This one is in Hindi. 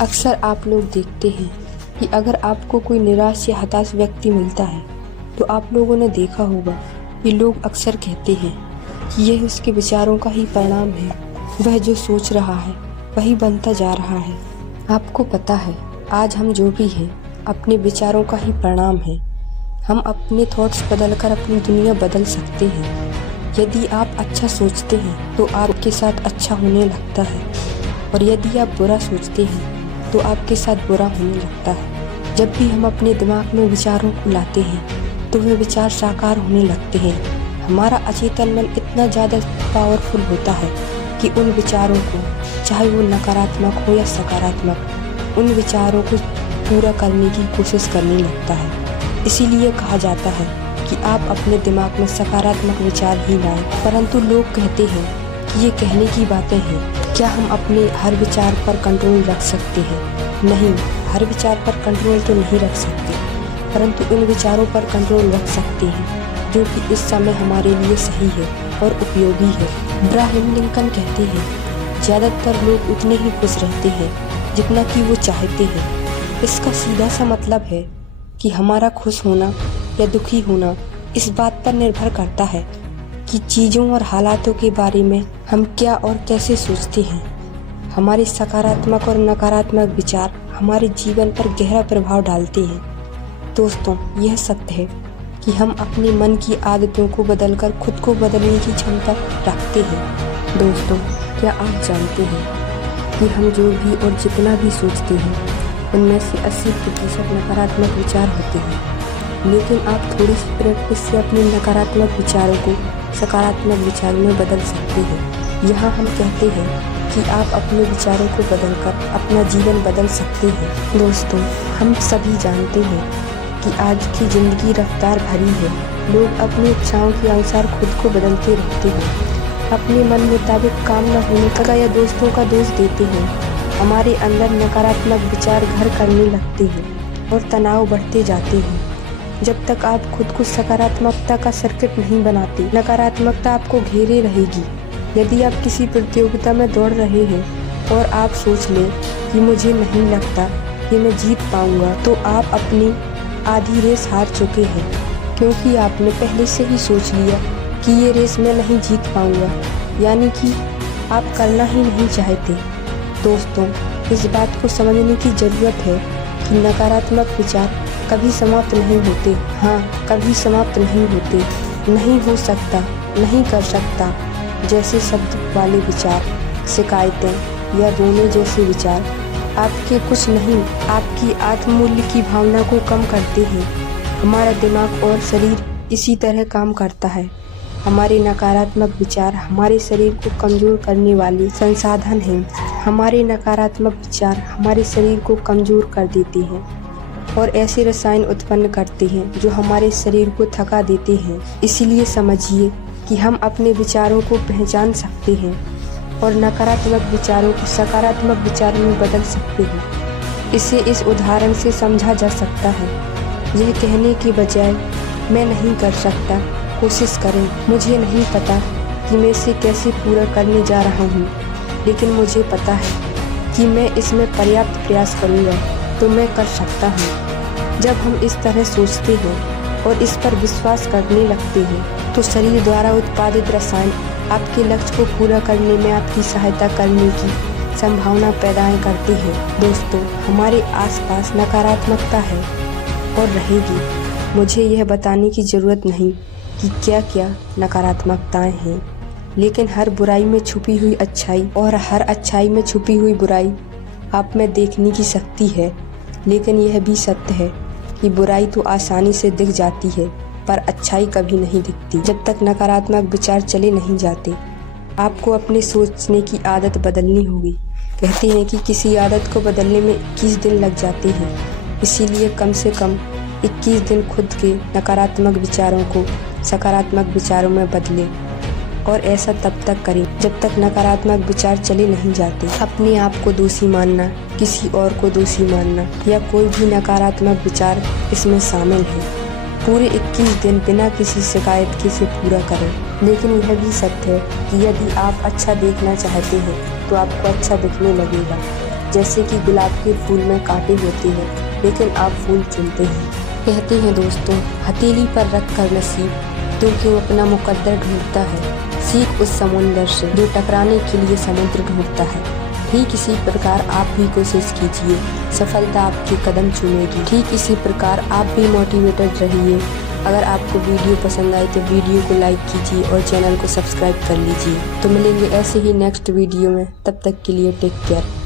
अक्सर आप लोग देखते हैं कि अगर आपको कोई निराश या हताश व्यक्ति मिलता है तो आप लोगों ने देखा होगा कि लोग अक्सर कहते हैं कि यह उसके विचारों का ही परिणाम है, वह जो सोच रहा है वही बनता जा रहा है। आपको पता है, आज हम जो भी हैं अपने विचारों का ही परिणाम है। हम अपने थॉट्स बदलकर अपनी दुनिया बदल सकते हैं। यदि आप अच्छा सोचते हैं तो आपके साथ अच्छा होने लगता है, और यदि आप बुरा सोचते हैं तो आपके साथ बुरा होने लगता है। जब भी हम अपने दिमाग में विचारों को लाते हैं तो वे विचार साकार होने लगते हैं। हमारा अचेतन मन इतना ज़्यादा पावरफुल होता है कि उन विचारों को, चाहे वो नकारात्मक हो या सकारात्मक, उन विचारों को पूरा करने की कोशिश करने लगता है। इसीलिए कहा जाता है कि आप अपने दिमाग में सकारात्मक विचार ही लाएं। परंतु लोग कहते हैं कि ये कहने की बातें हैं, क्या हम अपने हर विचार पर कंट्रोल रख सकते हैं? नहीं, हर विचार पर कंट्रोल तो नहीं रख सकते, परंतु उन विचारों पर कंट्रोल रख सकते हैं जो कि इस समय हमारे लिए सही है और उपयोगी है। अब्राहम लिंकन कहते हैं, ज़्यादातर लोग उतने ही खुश रहते हैं जितना कि वो चाहते हैं। इसका सीधा सा मतलब है कि हमारा खुश होना या दुखी होना इस बात पर निर्भर करता है कि चीज़ों और हालातों के बारे में हम क्या और कैसे सोचते हैं। हमारे सकारात्मक और नकारात्मक विचार हमारे जीवन पर गहरा प्रभाव डालते हैं। दोस्तों, यह सत्य है कि हम अपने मन की आदतों को बदलकर खुद को बदलने की क्षमता रखते हैं। दोस्तों, क्या आप जानते हैं कि हम जो भी और जितना भी सोचते हैं उनमें से 80% नकारात्मक विचार होते हैं। लेकिन आप थोड़ी सी प्रैक्टिस से अपने नकारात्मक विचारों को सकारात्मक विचारों में बदल सकते हैं। यहाँ हम कहते हैं कि आप अपने विचारों को बदलकर अपना जीवन बदल सकते हैं। दोस्तों, हम सभी जानते हैं कि आज की ज़िंदगी रफ्तार भरी है। लोग अपनी इच्छाओं के अनुसार खुद को बदलते रहते हैं, अपने मन मुताबिक काम न होने का या दोस्तों का दोष देते हैं। हमारे अंदर नकारात्मक विचार घर करने लगते हैं और तनाव बढ़ते जाते हैं। जब तक आप खुद को सकारात्मकता का सर्किट नहीं बनाते, नकारात्मकता आपको घेरे रहेगी। यदि आप किसी प्रतियोगिता में दौड़ रहे हैं और आप सोच लें कि मुझे नहीं लगता कि मैं जीत पाऊंगा, तो आप अपनी आधी रेस हार चुके हैं, क्योंकि आपने पहले से ही सोच लिया कि ये रेस मैं नहीं जीत पाऊंगा, यानी कि आप करना ही नहीं चाहते। दोस्तों, इस बात को समझने की ज़रूरत है कि नकारात्मक विचार कभी समाप्त नहीं होते। हाँ, कभी समाप्त नहीं होते। नहीं हो सकता, नहीं कर सकता जैसे शब्द वाले विचार, शिकायतें या रोने जैसे विचार आपके कुछ नहीं, आपकी आत्ममूल्य की भावना को कम करते हैं। हमारा दिमाग और शरीर इसी तरह काम करता है। हमारे नकारात्मक विचार हमारे शरीर को कमज़ोर करने वाले संसाधन हैं। हमारे नकारात्मक विचार हमारे शरीर को कमज़ोर कर देते हैं और ऐसे रसायन उत्पन्न करते हैं जो हमारे शरीर को थका देते हैं। इसीलिए समझिए कि हम अपने विचारों को पहचान सकते हैं और नकारात्मक विचारों को सकारात्मक विचारों में बदल सकते हैं। इसे इस उदाहरण से समझा जा सकता है, यह कहने के बजाय मैं नहीं कर सकता, कोशिश करें। मुझे नहीं पता कि मैं इसे कैसे पूरा करने जा रहा हूँ, लेकिन मुझे पता है कि मैं इसमें पर्याप्त प्रयास करूँगा तो मैं कर सकता हूँ। जब हम इस तरह सोचते हैं और इस पर विश्वास करने लगते हैं तो शरीर द्वारा उत्पादित रसायन आपके लक्ष्य को पूरा करने में आपकी सहायता करने की संभावना पैदा करते हैं। दोस्तों, हमारे आसपास नकारात्मकता है और रहेगी। मुझे यह बताने की ज़रूरत नहीं कि क्या क्या नकारात्मकताएं हैं, लेकिन हर बुराई में छुपी हुई अच्छाई और हर अच्छाई में छुपी हुई बुराई आप में देखने की शक्ति है। लेकिन यह भी सत्य है कि बुराई तो आसानी से दिख जाती है, पर अच्छाई कभी नहीं दिखती जब तक नकारात्मक विचार चले नहीं जाते। आपको अपने सोचने की आदत बदलनी होगी। कहते हैं कि किसी आदत को बदलने में 21 दिन लग जाते हैं, इसीलिए कम से कम 21 दिन खुद के नकारात्मक विचारों को सकारात्मक विचारों में बदलें, और ऐसा तब तक करें जब तक नकारात्मक विचार चले नहीं जाते। अपने आप को दोषी मानना, किसी और को दोषी मानना या कोई भी नकारात्मक विचार इसमें शामिल है। पूरे 21 दिन बिना किसी शिकायत के से पूरा करें। लेकिन यह भी सत्य है कि यदि आप अच्छा देखना चाहते हैं तो आपको अच्छा दिखने लगेगा। जैसे कि गुलाब के फूल में कांटे होते हैं, लेकिन आप फूल चुनते हैं। कहते हैं दोस्तों, हथेली पर रख कर नसीब तो क्यों अपना मुकद्दर ढूंढता है। सीख उस समुंदर से जो टकराने के लिए समुद्र ढूंढता है। ठीक इसी प्रकार आप भी कोशिश कीजिए, सफलता आपके कदम चूमेगी। ठीक इसी प्रकार आप भी मोटिवेटेड रहिए। अगर आपको वीडियो पसंद आए तो वीडियो को लाइक कीजिए और चैनल को सब्सक्राइब कर लीजिए। तो मिलेंगे ऐसे ही नेक्स्ट वीडियो में, तब तक के लिए टेक केयर।